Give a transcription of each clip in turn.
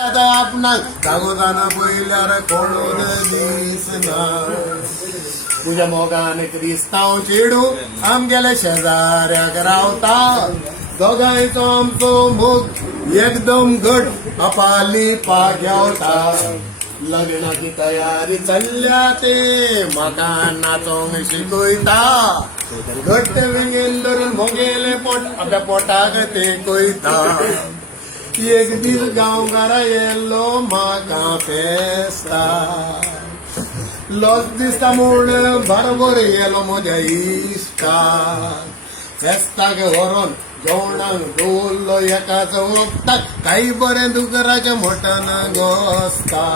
आपणाक जागोजाना पयल्यार कोणून दिसना तुझ्या मोगान क्रिस्तांव चेडू आमगेल्या शेजाऱ्याक रावता दोगांयचो आमचो मोग एकदम घट आपाली पाग्यावता लग्नाची तयारी चल्ल्या ते म्हाका नाचोंक शिकयता घट्ट विंगेन धरून मोगेले पोट आपल्या पोटाक ते कोयता एक दीस गांवकारा येल्लो म्हाका फेस्ता लॉस दिसता म्हूण बरोबर येलो म्हज्या इश्टा फेस्ताक व्हरोन जेवणाक दवरलो एकाच वखदाक काही बरें दुकराचें मटण घोस्ता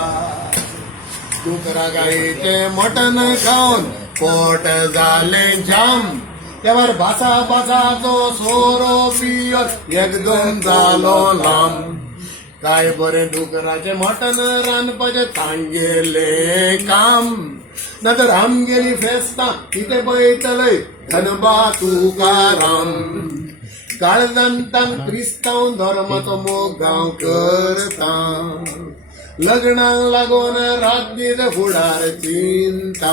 दुकरा गायेचें मटण खावन पोट जालें जाम त्यावर भासा भासाचो सोरो पियोन एकदम जालो लांब काय बरें दुकराचें मटण रांदपाचें तांगेले काम नातर आमगेली फेस्तां कितें पळयतलय धनबा तुकाराम काळजांतान क्रिस्तांव धर्माचो मोग गांव करता लग्नाक लागून रात दीस फुडार चिंता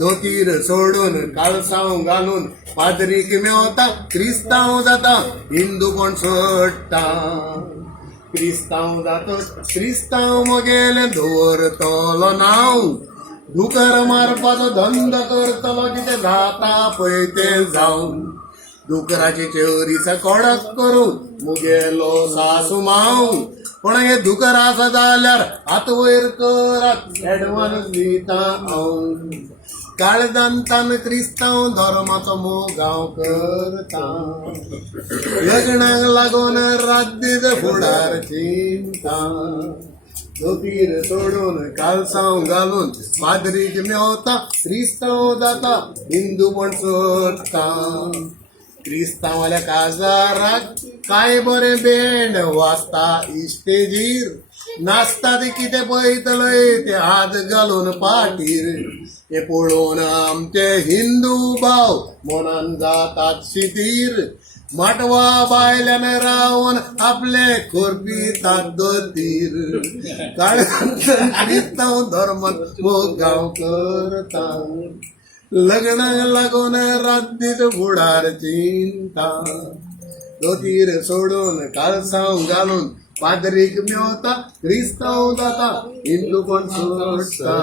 धोतीर सोडून काळसांव घालून पाद्रीक मेवता क्रिस्तांव जाता हिंदू कोण सोडटा क्रिस्तांव जाता क्रिस्तांव मगेले दवरतलो नांव दुकर मारपाचो धंदो करतलो कितें जाता पळय तें जावं दुकराची चेवरीच कडक करून मुगेलो सासू माव पण हे दुकर आसा जाल्यार हात वयर करात एडवान्स दिता हांव काळजांतान क्रिस्तांव धर्माचो मोग गांव करता लग्नाक लागून रात दीस फुडार चिंता धोतीर सोडून काळसांव घालून पाद्रीक मेवता क्रिस्तांव जाता हिंदू पण सोडटा क्रिस्तांवाल्या काजाराक काय बरें बेंड वाजता इस्टेजीर नाचता ते कितें पळयतलय ते हात घालून पाठीर ते पळोवन आमचे हिंदू भाव मनान जातात शिथीर माटवा बायल्यान रावन आपले खोरपितात दोतीर क्रिस्तांव धर्मात मोग गांव करता लग्नाक लागून रात दीस फुडार चिंता धोतीर सोडून काळसांव घालून पाद्रीक मेवता क्रिस्तांव जाता हिंदू कोण सोडटा